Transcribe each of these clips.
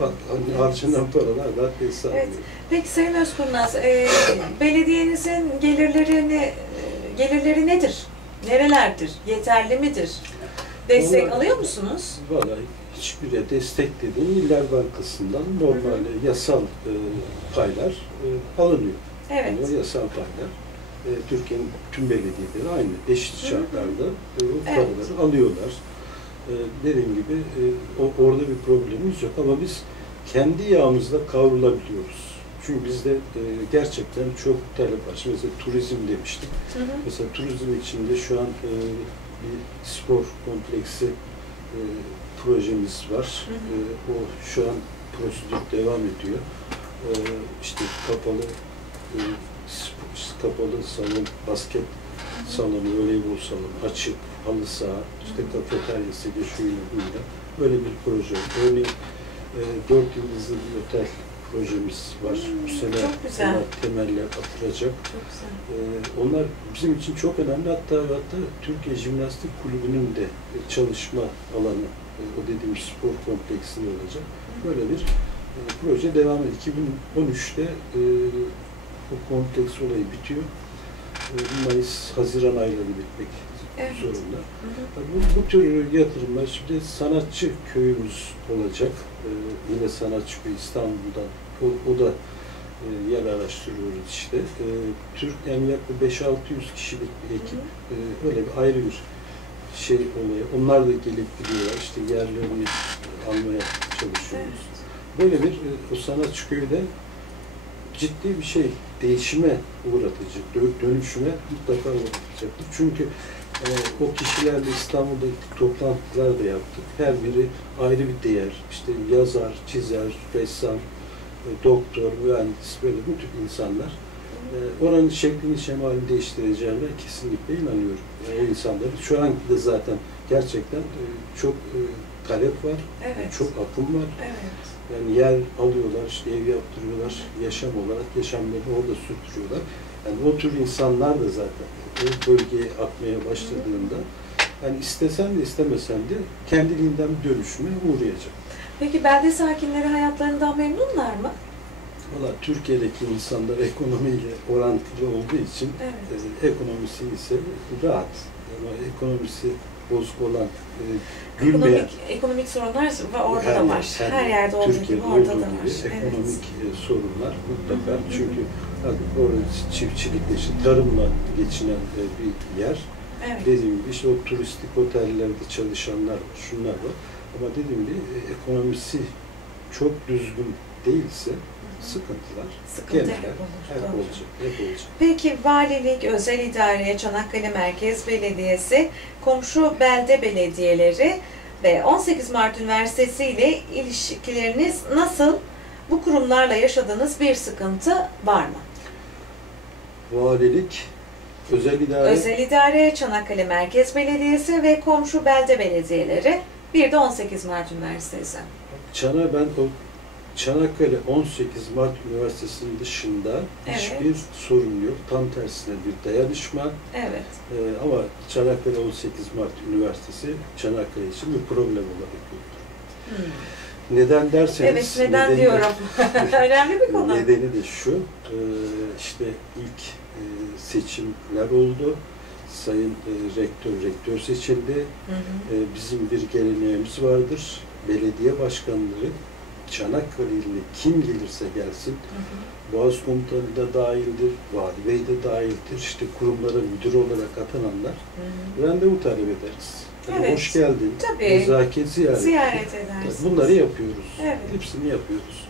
Har- harcanan paralar da hesap Evet. Peki Sayın Özkurnaz, e, belediyenizin gelirlerini e, gelirleri nedir? Nerelerdir? Yeterli midir? Destek Vallahi- alıyor musunuz? Vallahi hiçbir destek dediğim İller Bankası'ndan normal yasal e, paylar e, alınıyor. Evet. Yani o yasal paylar e, Türkiye'nin tüm belediyeleri aynı eşit şartlarda e, o Evet. paraları alıyorlar. E, dediğim gibi e, orada bir problemimiz yok ama biz kendi yağımızla kavrulabiliyoruz. Çünkü bizde e, gerçekten çok talep var. Şimdi Mesela turizm demiştik. Hı hı. Mesela turizm içinde şu an e, bir spor kompleksi e, projemiz var. Hı hı. E, o şu an prosedür devam ediyor. E, işte kapalı e, kapalı salon, basket salonu, voleybol salonu, açık, halı saha, işte kafeteryası, şuyla buyla böyle bir proje. Örneğin e, dört yıldızlı bir otel projemiz var. Bu Hmm, sene çok güzel. ona temeller atılacak. Çok güzel. Ee, onlar bizim için çok önemli. Hatta hatta Türkiye Jimnastik Kulübü'nün de çalışma alanı, e, o dediğim spor kompleksinde olacak. Böyle bir e, proje devam ediyor. 2013'te e, o kompleks olayı bitiyor. E, Mayıs, Haziran ayları bitmek Evet. zorunda. Hı hı. Bu, bu tür yatırımlar şimdi sanatçı köyümüz olacak. Ee, yine sanatçı köy İstanbul'dan. O, o da e, yer araştırıyoruz işte. Ee, Türk yani yaklaşık 5-600 kişilik bir ekip. Ee, öyle bir ayrı bir şey oluyor. Onlar da gelip gidiyorlar. İşte yerlerini almaya çalışıyoruz. Böyle bir e, o sanatçı köyde ciddi bir şey değişime uğratıcı, dö- dönüşüme mutlaka uğratacaktır. Çünkü e, o kişilerle İstanbul'da toplantılar da yaptık. Her biri ayrı bir değer. İşte yazar, çizer, ressam, e, doktor, mühendis böyle bu tip insanlar. E, oranın şeklini, şemalini değiştireceğine kesinlikle inanıyorum. E, o insanların şu anki de zaten gerçekten e, çok e, talep var, Evet. çok akım var. Evet. Yani yer alıyorlar, işte ev yaptırıyorlar, yaşam olarak yaşamlarını orada sürdürüyorlar. Yani o tür insanlar da zaten o bölgeye akmaya başladığında yani istesen de istemesen de kendiliğinden bir dönüşüme uğrayacak. Peki belde sakinleri hayatlarından memnunlar mı? Valla Türkiye'deki insanlar ekonomiyle orantılı olduğu için Evet. e, ekonomisi ise rahat. Ama ekonomisi bozuk olan, e, gülmeyen, Ekonomik, ekonomik sorunlar var, orada Her da var. her Her, yer. yerde olduğu Türkiye'de gibi orada da var. gibi Evet. ekonomik e, sorunlar mutlaka. Hı hı. Çünkü orada çiftçilikle, işte tarımla geçinen e, bir yer. Evet. Dediğim gibi işte o turistik otellerde çalışanlar var, şunlar var. Ama dediğim gibi e, ekonomisi çok düzgün değilse sıkıntılar Sıkıntı hep olur. Hep Doğru. olacak, hep olacak. Peki valilik, özel idare, Çanakkale Merkez Belediyesi, komşu belde belediyeleri ve 18 Mart Üniversitesi ile ilişkileriniz nasıl? Bu kurumlarla yaşadığınız bir sıkıntı var mı? Valilik, özel idare, Özel idare, Çanakkale Merkez Belediyesi ve komşu belde belediyeleri, bir de 18 Mart Üniversitesi. Çana ben Çanakkale 18 Mart Üniversitesi'nin dışında Evet. hiçbir sorun yok. Tam tersine bir dayanışma. Evet. Ee, ama Çanakkale 18 Mart Üniversitesi Çanakkale için bir problem olarak görülür. Hmm. Neden derseniz... Evet, neden nedeni de- diyorum. Önemli bir konu. Nedeni de şu, e, işte ilk e, seçimler oldu. Sayın e, rektör, rektör seçildi. Hı hı. Bizim bir geleneğimiz vardır. Belediye başkanları Çanakkale iline kim gelirse gelsin, Hı hı. Boğaz Komutanı da dahildir, Vali Bey de dahildir, işte kurumlara müdür olarak atananlar Hı hı. randevu talep ederiz. Yani Evet. Hoş geldin, Tabii. nezaket ziyaret. Ziyaret edersiniz. Bunları yapıyoruz. Evet. Hepsini yapıyoruz.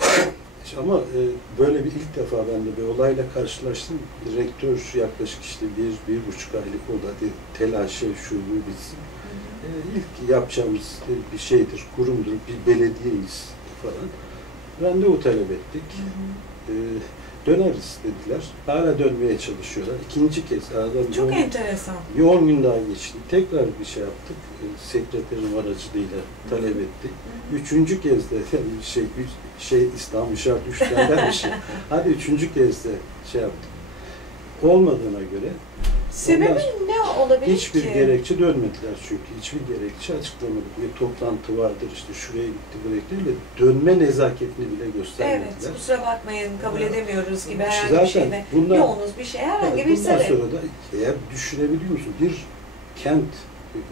Ama e, böyle bir ilk defa ben de bir olayla karşılaştım. Rektör yaklaşık işte bir, bir buçuk aylık o da de, telaşı şu bitsin. E, ilk yapacağımız bir şeydir, kurumdur, bir belediyeyiz falan. Randevu talep ettik. Hı hı. E, döneriz dediler. Hala dönmeye çalışıyorlar. İkinci kez aradan Çok bir- enteresan. bir 10 gün daha geçti. Tekrar bir şey yaptık. E, Sekreterim aracılığıyla talep ettik. Üçüncü kez de yani şey, üç- şey İstanbul şart üçten bir şey. Hadi üçüncü kez de şey yaptık. Olmadığına göre Sebebi Ondan ne olabilir Hiçbir ki? gerekçe dönmediler çünkü. Hiçbir gerekçe açıklamadı. Bir toplantı vardır işte şuraya gitti buraya gitti. Dönme nezaketini bile göstermediler. Evet, kusura bakmayın kabul Ya, edemiyoruz gibi herhangi zaten bir şeyde. bundan- Yoğunuz bir şey, herhangi Yani bir bundan sebep. sonra da eğer düşünebiliyor musun? Bir kent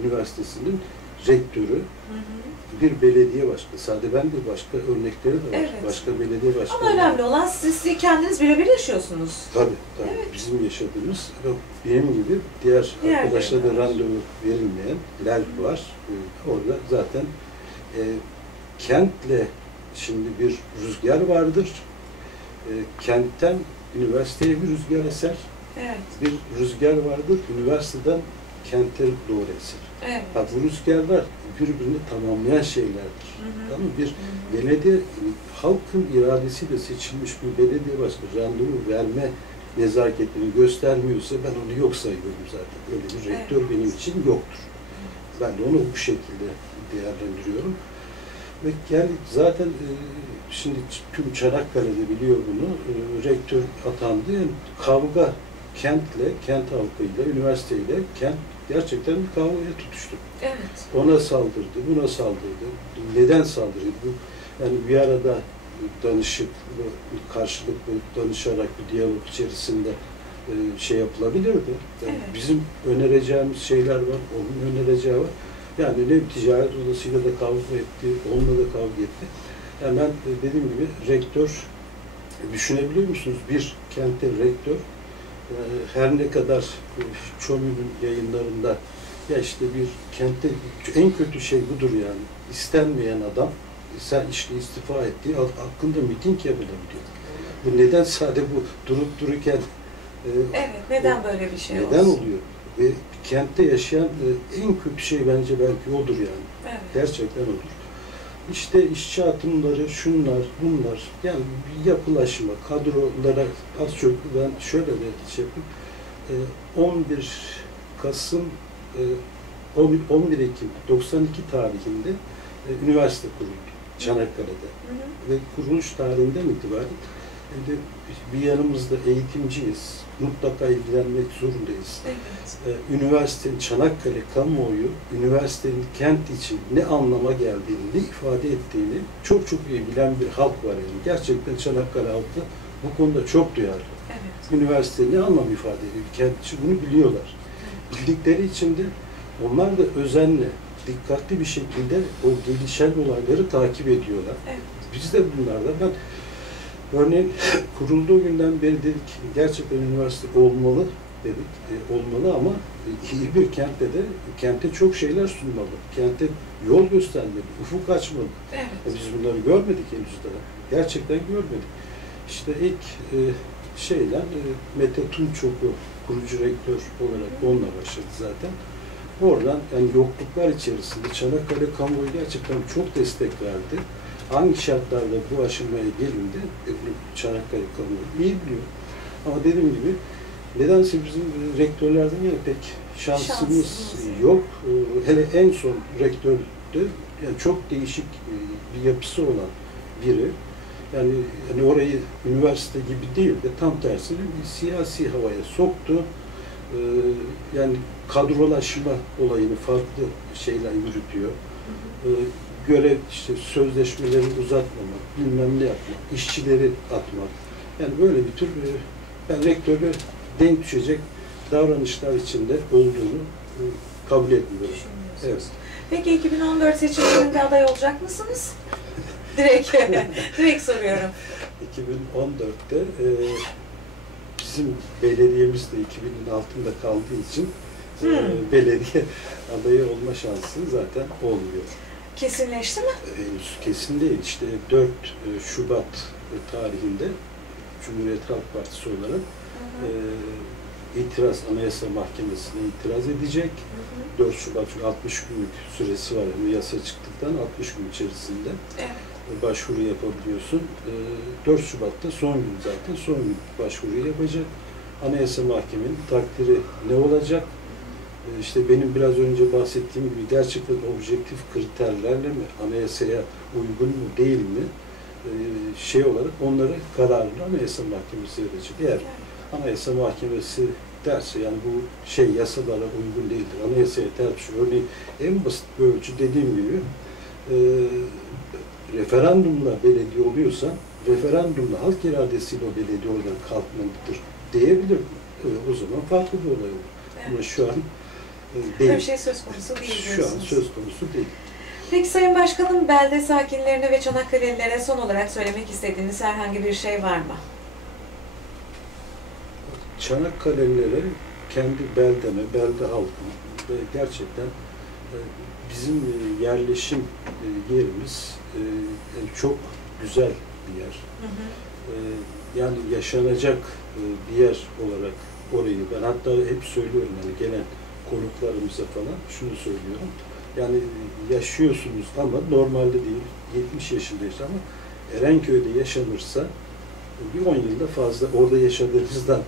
üniversitesinin rektörü, Hı hı. bir belediye başkanı, sadece ben de başka örnekleri de var. Evet. Başka belediye başkanı. Ama önemli olan siz kendiniz birebir yaşıyorsunuz. Tabii tabii. Evet. Bizim yaşadığımız ve benim gibi diğer Diğer arkadaşlara da randevu verilmeyenler var. Ee, Orada zaten e, kentle şimdi bir rüzgar vardır. E, kentten üniversiteye bir rüzgar eser. Evet, Bir rüzgar vardır. Üniversiteden kente doğru eser. evet. Ha, bu rüzgarlar birbirini tamamlayan şeylerdir. Hı hı. Tamam? Bir Hı hı. belediye halkın iradesiyle seçilmiş bir belediye başkanı randevu verme nezaketini göstermiyorsa ben onu yok sayıyorum zaten. Öyle bir rektör benim için yoktur. Ben de onu bu şekilde değerlendiriyorum. Ve gel zaten e, şimdi tüm Çanakkale'de biliyor bunu. E, rektör atandı. Yani kavga kentle, kent halkıyla, üniversiteyle kent gerçekten bir kavgaya tutuştu. Evet. Ona saldırdı, buna saldırdı. Neden saldırdı? Bu yani bir arada danışıp, karşılıklı danışarak bir diyalog içerisinde e, şey yapılabilirdi. Yani Evet. Bizim önereceğimiz şeyler var, onun önereceği var. Yani ne ticaret odasıyla da kavga etti, onunla da kavga etti. Yani ben e, dediğim gibi rektör, e, düşünebiliyor musunuz? Bir kentte rektör, e, her ne kadar e, Çomül'ün yayınlarında ya işte bir kentte en kötü şey budur yani. İstenmeyen adam sen işte istifa etti hakkında miting yapılabiliyor. Bu neden sade bu durup dururken e, Evet, neden böyle bir şey neden olsun? oluyor? Ve kentte yaşayan e, en kötü şey bence belki odur yani. Evet. Gerçekten odur. İşte işçi atımları, şunlar, bunlar, yani bir yapılaşma, kadrolara az çok ben şöyle de şey yapayım. Ee, 11 Kasım, e, 11 11 Ekim 92 tarihinde e, üniversite kuruldu Çanakkale'de. Hı hı. Ve kuruluş tarihinden itibaren e, de bir yanımızda eğitimciyiz, mutlaka ilgilenmek zorundayız Evet. e, üniversitenin Çanakkale kamuoyu, üniversitenin kent için ne anlama geldiğini, ne ifade ettiğini çok çok iyi bilen bir halk var yani. Gerçekten Çanakkale halkı bu konuda çok duyarlı. Evet. Üniversite ne anlam ifade ediyor? Kent için bunu biliyorlar. Bildikleri için de onlar da özenle, dikkatli bir şekilde o gelişen olayları takip ediyorlar. Evet. Biz de bunlardan ben örneğin kurulduğu günden beri dedik gerçekten üniversite olmalı dedik. E, olmalı ama iyi bir kentte de kente çok şeyler sunmalı. Kente yol göstermeli, ufuk açmalı. Evet. E, biz bunları görmedik henüz daha. Gerçekten görmedik. İşte ilk e, şeyler e, Mete Tunçok'u kurucu rektör olarak onunla başladı zaten. Oradan yani yokluklar içerisinde Çanakkale kamuoyu gerçekten çok destek verdi. Hangi şartlarda bu aşamaya gelindi, Çanakkale kamuoyu iyi biliyor. Ama dediğim gibi nedense bizim rektörlerden yine pek şansımız, Şansımız yok. E, Hele en son rektörde yani çok değişik e, bir yapısı olan biri. Yani hani orayı üniversite gibi değil de tam tersine bir siyasi havaya soktu. Ee, yani kadrolaşma olayını farklı şeyler yürütüyor. Ee, görev işte sözleşmeleri uzatmamak, bilmem ne yapmak, işçileri atmak. Yani böyle bir tür e, ben rektörü denk düşecek davranışlar içinde olduğunu e, kabul etmiyorum. Evet. Peki 2014 seçimlerinde aday olacak mısınız? Direkt, direkt soruyorum. 2014'te e, bizim belediyemiz de 2000'in altında kaldığı için e, Hmm. belediye adayı olma şansı zaten olmuyor. Kesinleşti mi? Henüz kesin değil. İşte 4 Şubat tarihinde Cumhuriyet Halk Partisi olarak Hı e, hı. itiraz Anayasa Mahkemesi'ne itiraz edecek. Hı hı. 4 Şubat çünkü 60 günlük süresi var. Yani yasa çıktıktan 60 gün içerisinde Evet. başvuru yapabiliyorsun. Ee, 4 Şubat'ta son gün zaten. Son gün başvuruyu yapacak. Anayasa Mahkemenin takdiri ne olacak? Ee, İşte benim biraz önce bahsettiğim gibi gerçekten objektif kriterlerle mi, anayasaya uygun mu değil mi ee, şey olarak onları kararını Anayasa Mahkemesi verecek. Eğer Anayasa Mahkemesi derse yani bu şey yasalara uygun değildir. Anayasaya ters düşüyor. Örneğin en basit bir ölçü dediğim gibi e, referandumla belediye oluyorsa referandumla halk iradesiyle o belediye oradan kalkmalıdır diyebilir. E, o zaman farklı bir olay olur. Ama şu an Böyle değil. bir şey söz konusu değil Şu an söz konusu değil. Peki Sayın Başkanım, belde sakinlerine ve Çanakkale'lilere son olarak söylemek istediğiniz herhangi bir şey var mı? Çanakkale'lilere kendi beldeme, belde halkına ve gerçekten e, bizim e, yerleşim e, yerimiz çok güzel bir yer. Hı hı. Yani yaşanacak bir yer olarak orayı ben hatta hep söylüyorum yani gelen konuklarımıza falan şunu söylüyorum. Yani yaşıyorsunuz ama normalde değil 70 yaşındayız ama Erenköy'de yaşanırsa bir 10 yılda fazla orada yaşadığınızdan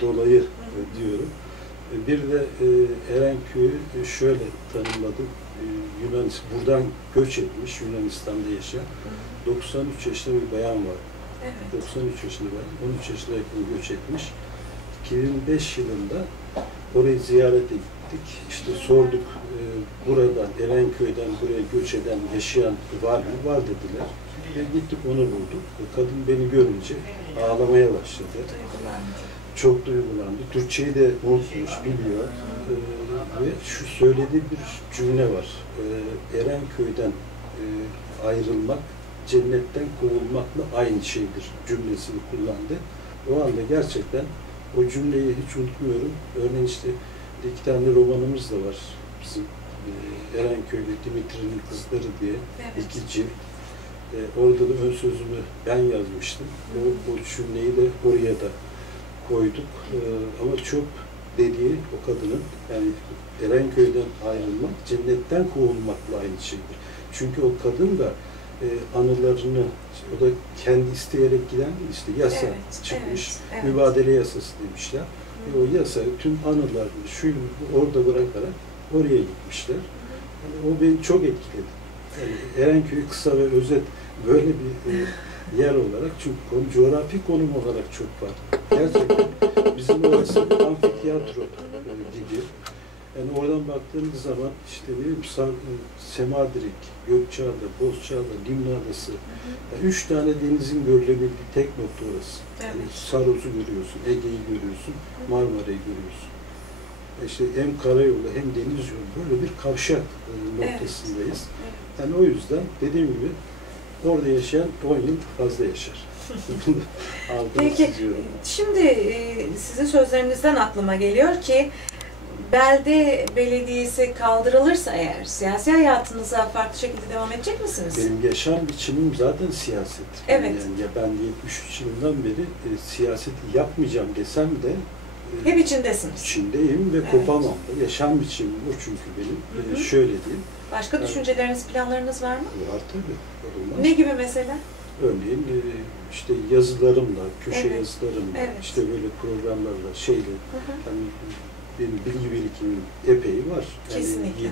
dolayı e, diyorum. E, Bir de e, Erenköy'ü şöyle tanımladım. Yunanistan buradan göç etmiş Yunanistan'da yaşayan 93 yaşında bir bayan var. Evet. 93 yaşında ben, 13 yaşında yakın göç etmiş. 2005 yılında orayı ziyaret ettik. İşte sorduk e, buradan, Erenköy'den buraya göç eden, yaşayan var mı? Var dediler. Ve gittik onu bulduk. E, Kadın beni görünce ağlamaya başladı. Çok duygulandı. Türkçeyi de unutmuş, biliyor. E, ve şu söylediği bir cümle var. E, Erenköy'den e, ayrılmak cennetten kovulmakla aynı şeydir cümlesini kullandı. O anda gerçekten o cümleyi hiç unutmuyorum. Örneğin işte iki tane romanımız da var bizim e, Erenköy'de Dimitri'nin Kızları diye Evet. iki cilt. E, orada da ön sözümü ben yazmıştım. O, o cümleyi de oraya da koyduk. E, ama çok dediği o kadının yani Erenköy'den ayrılmak cennetten kovulmakla aynı şeydir. Çünkü o kadın da e, anılarını o da kendi isteyerek giden işte yasa Evet, çıkmış. evet, evet. Mübadele yasası demişler. O yasa tüm anılarını şuyunu orada bırakarak oraya gitmişler. Yani o beni çok etkiledi. Yani Erenköy'ü kısa ve özet böyle bir e, yer olarak çünkü konu, coğrafi konum olarak çok farklı. Gerçekten bizim orası amfiteyatro e, gibi. Yani oradan baktığımız zaman işte ne bileyim e, Semadirik, Gökçeada, Bozcaada, Limna Adası. Yani üç tane denizin görülebildiği tek nokta orası. Yani Evet. Saros'u görüyorsun, Ege'yi görüyorsun, Marmara'yı görüyorsun. İşte hem karayolu hem deniz yolu böyle bir kavşak e, noktasındayız. Evet. Yani o yüzden dediğim gibi orada yaşayan 10 yıl fazla yaşar. Peki, çiziyorum. şimdi e, sizin sözlerinizden aklıma geliyor ki belde belediyesi kaldırılırsa eğer siyasi hayatınıza farklı şekilde devam edecek misiniz? Benim yaşam biçimim zaten siyaset. Evet. Yani ya ben 73 yılından beri e, siyaseti yapmayacağım desem de e, Hep içindesiniz. içindeyim ve Evet. kopamam. Yaşam biçimim o çünkü benim. Hı E, hı. şöyle diyeyim. Başka Evet. düşünceleriniz, planlarınız var mı? Var tabii. Olmaz. Ne gibi mesela? Örneğin e, işte yazılarımla, köşe Evet. yazılarımla, Evet. işte böyle programlarla, şeyle, Hı hı. hani benim bilgi birikimim epey var. Yani Kesinlikle.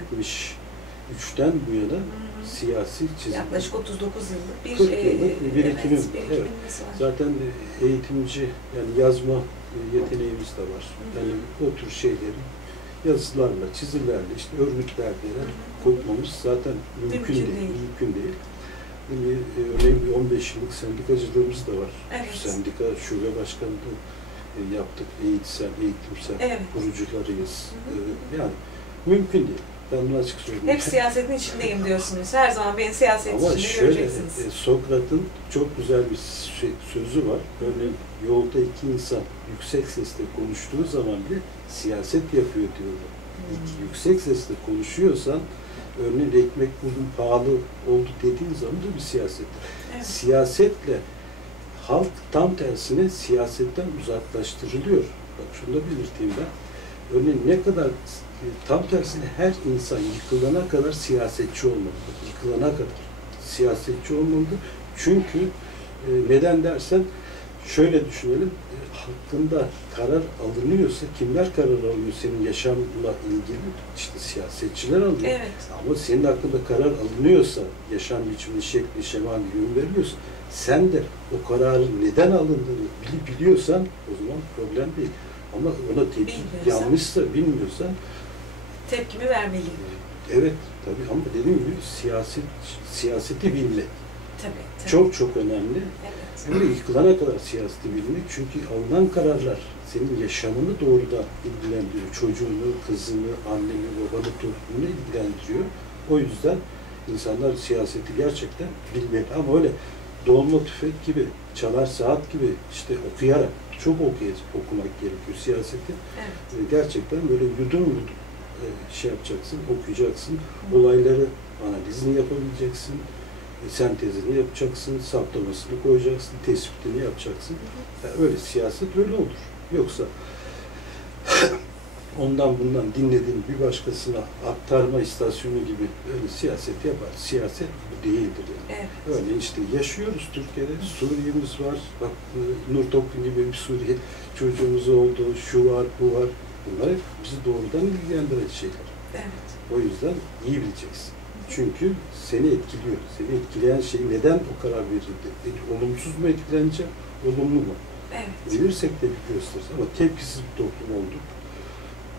73'ten bu yana Hı hı. siyasi çizim. Yaklaşık 39 yıllık bir 40 e, yıllık bir birikimim evet, var, birikiminiz var. Zaten e, eğitimci, yani yazma e, yeteneğimiz de var. Yani o tür şeyleri yazılarla, çizilerle, işte örgütlerle kopmamız zaten mümkün, Mümkün değil. değil. Mümkün değil. Yani, e, örneğin bir 15 yıllık sendikacılığımız da var. Evet. Sendika şube başkanlığı e, yaptık. Eğitsel, eğitimsel Evet. kurucularıyız. Hı hı. E, yani mümkün değil. Ben bunu açık söyleyeyim. Hep siyasetin içindeyim diyorsunuz. Her zaman beni siyaset Ama içinde şöyle, göreceksiniz. e, Sokrat'ın çok güzel bir şey, sözü var. Örneğin yolda iki insan yüksek sesle konuştuğu zaman bile siyaset yapıyor diyorlar. Hmm. İki yüksek sesle konuşuyorsan, örneğin ekmek buldum pahalı oldu dediğin zaman da bir siyaset. Evet. Siyasetle halk tam tersine siyasetten uzaklaştırılıyor. Bak şunu da belirteyim ben. Örneğin ne kadar e, tam tersine her insan yıkılana kadar siyasetçi olmalı. Yıkılana kadar siyasetçi olmalı. Çünkü e, neden dersen şöyle düşünelim. e, hakkında karar alınıyorsa kimler karar alıyor senin yaşamla ilgili? İşte siyasetçiler alıyor. Evet. Ama senin hakkında karar alınıyorsa, yaşam biçimini, şekli, şemali yön veriliyorsa, sen de o kararın neden alındığını bilip biliyorsan o zaman problem değil. Ama ona tepki Bilmiyorsan. yanlışsa, bilmiyorsan Tepkimi vermeliyim. evet tabii ama dediğim gibi siyaset siyaseti bilmek Tabii. tabii. çok çok önemli. Evet. Hem de yıkılana kadar siyaseti bilmek çünkü alınan kararlar senin yaşamını doğrudan ilgilendiriyor. Çocuğunu, kızını, anneni, babanı, toplumunu ilgilendiriyor. O yüzden insanlar siyaseti gerçekten bilmeli. Ama öyle dolma tüfek gibi, çalar saat gibi işte okuyarak, çok okuyacak, okumak gerekiyor siyaseti. Evet. E, Gerçekten böyle yudum yudum e, şey yapacaksın, okuyacaksın. Olayları analizini yapabileceksin. e, Sentezini yapacaksın, saptamasını koyacaksın, tespitini yapacaksın. Yani öyle siyaset öyle olur. Yoksa ondan bundan dinlediğin bir başkasına aktarma istasyonu gibi öyle siyaset yapar. Siyaset bu değildir yani. Evet. Öyle işte yaşıyoruz Türkiye'de. Suriye'miz var. Bak Nur Topkun gibi bir Suriye çocuğumuz oldu. Şu var, bu var. Bunlar hep bizi doğrudan ilgilendiren şeyler. Evet. O yüzden iyi bileceksin. Çünkü seni etkiliyor. Seni etkileyen şey neden o karar verildi? Olumsuz mu etkileneceğim, olumlu mu? Evet. Bilirsek tepki gösteririz ama tepkisiz bir toplum olduk.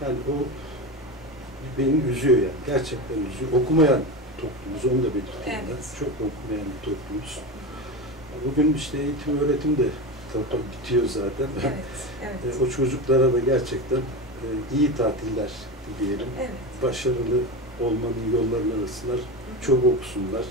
Yani o beni üzüyor yani. Gerçekten üzüyor. Okumayan toplumuz, onu da belirteyim ben. Evet. Çok okumayan bir toplumuz. Bugün işte eğitim öğretim de kafa bitiyor zaten. Evet. Evet. E, o çocuklara da gerçekten e, iyi tatiller diyelim. Evet. Başarılı olmanın yollarını arasınlar. Çok okusunlar.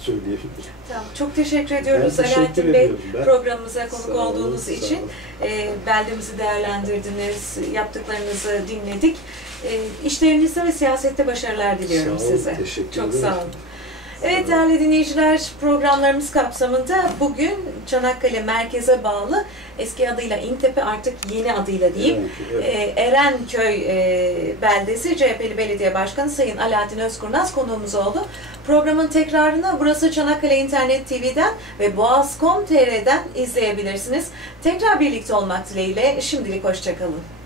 Söyleyebilirim. Tamam. Çok teşekkür ediyoruz Ben teşekkür Alaaddin Bey. Ben- programımıza konuk Sağ olun, olduğunuz sağ için. olun. E, beldemizi değerlendirdiniz, yaptıklarınızı dinledik. E, işlerinizde ve siyasette başarılar diliyorum Sağ olun, size. teşekkür Çok ederim. sağ olun. Evet değerli dinleyiciler programlarımız kapsamında bugün Çanakkale merkeze bağlı eski adıyla İntepe artık yeni adıyla diyeyim. Evet, evet. Ee, Erenköy e, beldesi CHP'li belediye başkanı Sayın Alaaddin Özkurnaz konuğumuz oldu. Programın tekrarını burası Çanakkale İnternet TV'den ve Boğaz.com.tr'den izleyebilirsiniz. Tekrar birlikte olmak dileğiyle şimdilik hoşçakalın.